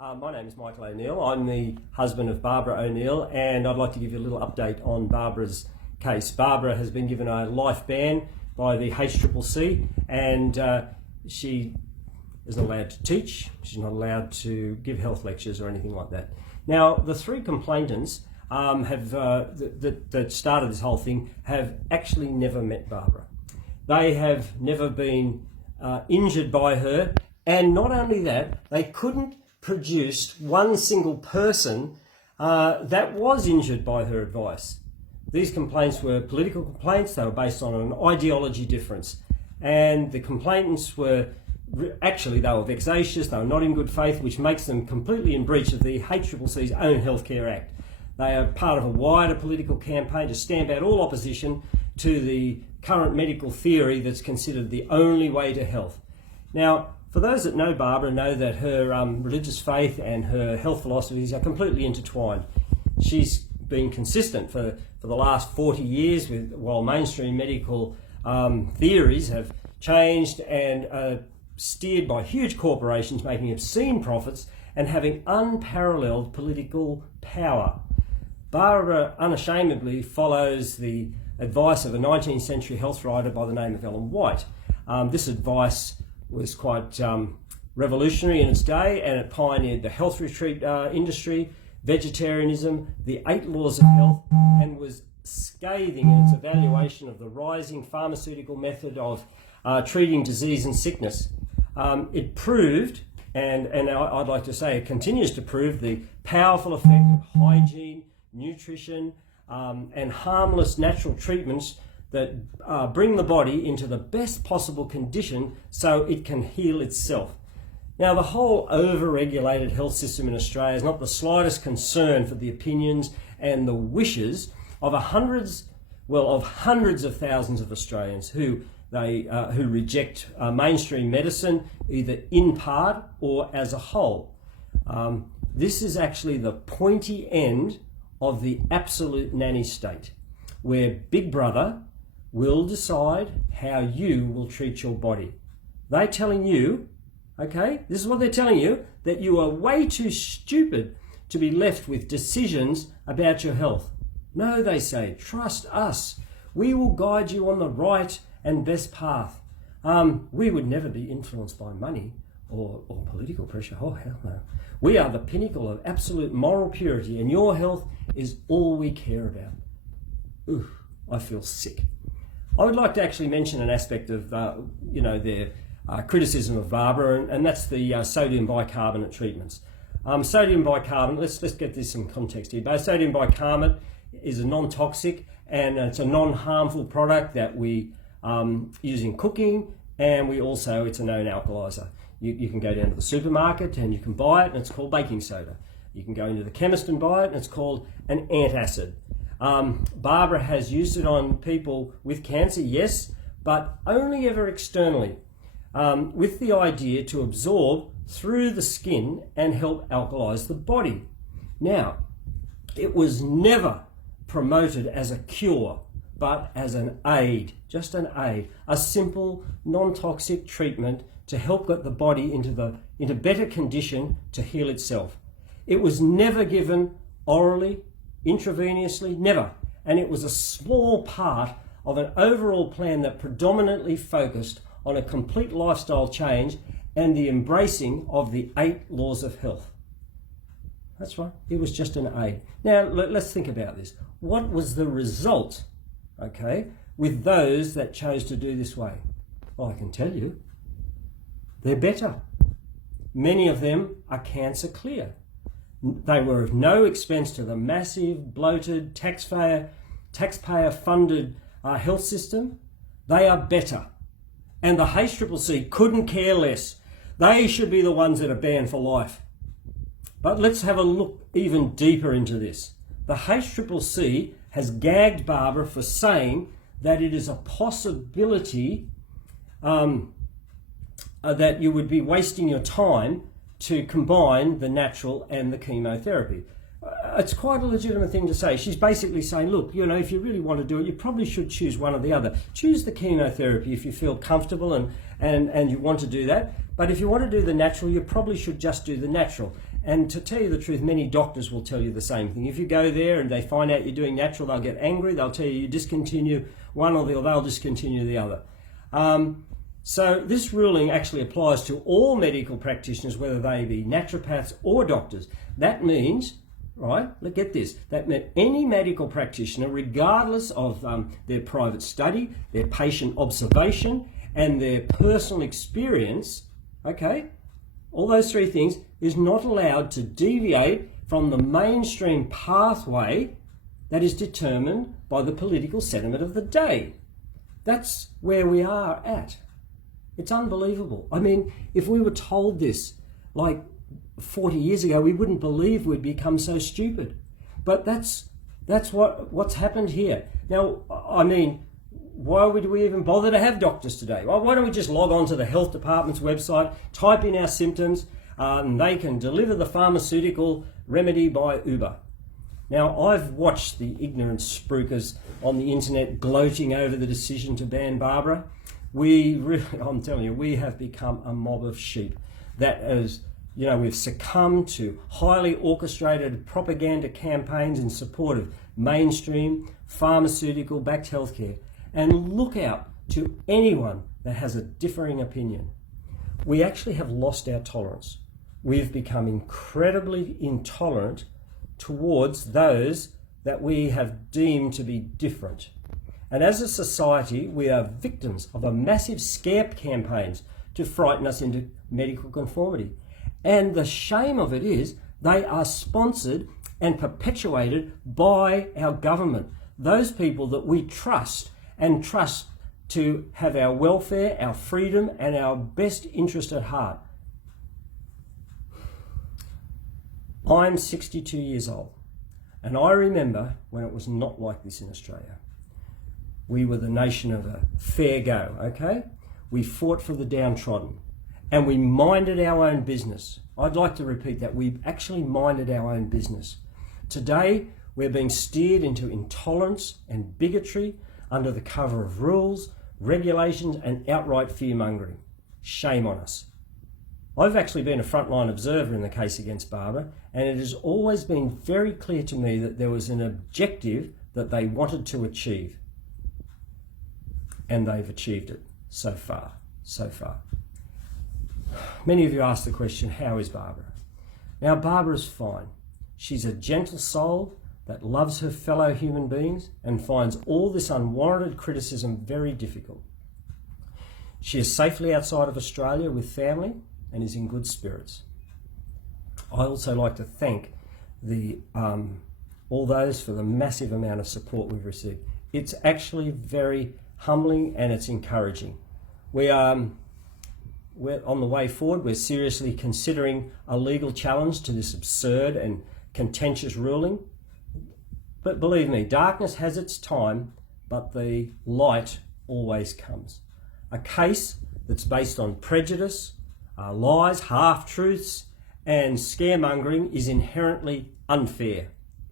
My name is Michael O'Neill. I'm the husband of Barbara O'Neill, and I'd like to give you a little update on Barbara's case. Barbara has been given a life ban by the HCCC, and she isn't allowed to teach. She's not allowed to give health lectures or anything like that. Now, the three complainants that started this whole thing have actually never met Barbara. They have never been injured by her, and not only that, they couldn't produce one single person that was injured by her advice. These complaints were political complaints. They were based on an ideology difference, and the complainants were actually, they were vexatious, they were not in good faith, which makes them completely in breach of the HCCC's own Healthcare Act. They are part of a wider political campaign to stamp out all opposition to the current medical theory that's considered the only way to health. Now, for those that know Barbara, know that her religious faith and her health philosophies are completely intertwined. She's been consistent for the last 40 years while mainstream medical theories have changed and steered by huge corporations making obscene profits and having unparalleled political power. Barbara unashamedly follows the advice of a 19th century health writer by the name of Ellen White. This advice was quite revolutionary in its day, and it pioneered the health retreat industry, vegetarianism, the 8 laws of health, and was scathing in its evaluation of the rising pharmaceutical method of treating disease and sickness. It proved, and I'd like to say it continues to prove, the powerful effect of hygiene, nutrition, and harmless natural treatments that bring the body into the best possible condition so it can heal itself. Now, the whole over-regulated health system in Australia is not the slightest concern for the opinions and the wishes of hundreds of thousands of Australians who reject mainstream medicine either in part or as a whole. This is actually the pointy end of the absolute nanny state, where Big Brother will decide how you will treat your body. They're telling you, okay, this is what they're telling you, that you are way too stupid to be left with decisions about your health. No, they say, trust us. We will guide you on the right and best path. We would never be influenced by money or political pressure. Oh, hell no. We are the pinnacle of absolute moral purity, and your health is all we care about. Ooh, I feel sick. I would like to actually mention an aspect of their criticism of Barbara, and that's the sodium bicarbonate treatments. Sodium bicarbonate, let's get this some context here. Sodium bicarbonate is a non-toxic and it's a non-harmful product that we use in cooking, and it's a known alkalizer. You can go down to the supermarket and you can buy it, and it's called baking soda. You can go into the chemist and buy it, and it's called an antacid. Barbara has used it on people with cancer, yes, but only ever externally, with the idea to absorb through the skin and help alkalize the body. Now, it was never promoted as a cure, but as an aid, just an aid, a simple, non-toxic treatment to help get the body into better condition to heal itself. It was never given orally, intravenously, never. And it was a small part of an overall plan that predominantly focused on a complete lifestyle change and the embracing of the 8 laws of health. That's right, it was just an aid. Now, let's think about this. What was the result, okay, with those that chose to do this way? Well, I can tell you, they're better. Many of them are cancer clear. They were of no expense to the massive, bloated, taxpayer-funded health system. They are better. And the HCCC couldn't care less. They should be the ones that are banned for life. But let's have a look even deeper into this. The HCCC has gagged Barbara for saying that it is a possibility that you would be wasting your time to combine the natural and the chemotherapy. It's quite a legitimate thing to say. She's basically saying, look, you know, if you really want to do it, you probably should choose one or the other. Choose the chemotherapy if you feel comfortable and you want to do that. But if you want to do the natural, you probably should just do the natural. And to tell you the truth, many doctors will tell you the same thing. If you go there and they find out you're doing natural, they'll get angry. They'll tell you discontinue one or they'll discontinue the other. So this ruling actually applies to all medical practitioners, whether they be naturopaths or doctors. That means, right, look at this, that meant any medical practitioner, regardless of their private study, their patient observation, and their personal experience, okay, all those three things, is not allowed to deviate from the mainstream pathway that is determined by the political sentiment of the day. That's where we are at. It's unbelievable. I mean, if we were told this like 40 years ago, we wouldn't believe we'd become so stupid. But that's what's happened here. Now, I mean, why would we even bother to have doctors today? Well, why don't we just log on to the health department's website, type in our symptoms, and they can deliver the pharmaceutical remedy by Uber. Now, I've watched the ignorant spruikers on the internet gloating over the decision to ban Barbara. I'm telling you, we have become a mob of sheep that is, you know, we've succumbed to highly orchestrated propaganda campaigns in support of mainstream pharmaceutical-backed healthcare. And look out to anyone that has a differing opinion. We actually have lost our tolerance. We've become incredibly intolerant towards those that we have deemed to be different. And as a society, we are victims of a massive scare campaigns to frighten us into medical conformity. And the shame of it is they are sponsored and perpetuated by our government. Those people that we trust and trust to have our welfare, our freedom, and our best interest at heart. I'm 62 years old, and I remember when it was not like this in Australia. We were the nation of a fair go, okay? We fought for the downtrodden, and we minded our own business. I'd like to repeat that. We actually minded our own business. Today, we're being steered into intolerance and bigotry under the cover of rules, regulations, and outright fear-mongering. Shame on us. I've actually been a frontline observer in the case against Barbara, and it has always been very clear to me that there was an objective that they wanted to achieve. And they've achieved it so far. Many of you asked the question, how is Barbara? Now, Barbara's fine. She's a gentle soul that loves her fellow human beings and finds all this unwarranted criticism very difficult. She is safely outside of Australia with family and is in good spirits. I also like to thank all those for the massive amount of support we've received. It's actually very humbling and it's encouraging. We're on the way forward. We're seriously considering a legal challenge to this absurd and contentious ruling. But believe me, darkness has its time, but the light always comes. A case that's based on prejudice, lies, half-truths, and scaremongering is inherently unfair.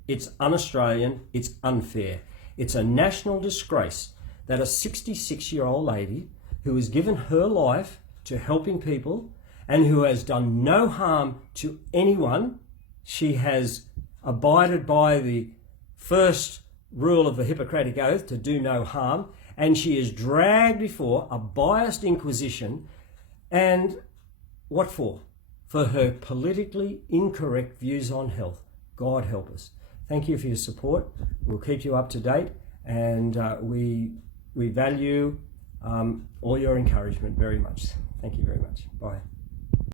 It's un-Australian, it's unfair. It's a national disgrace that a 66-year-old lady who has given her life to helping people and who has done no harm to anyone, she has abided by the first rule of the Hippocratic Oath to do no harm, and she is dragged before a biased inquisition. And what for? For her politically incorrect views on health. God help us. Thank you for your support. We'll keep you up to date, and we value all your encouragement very much. Thank you very much. Bye.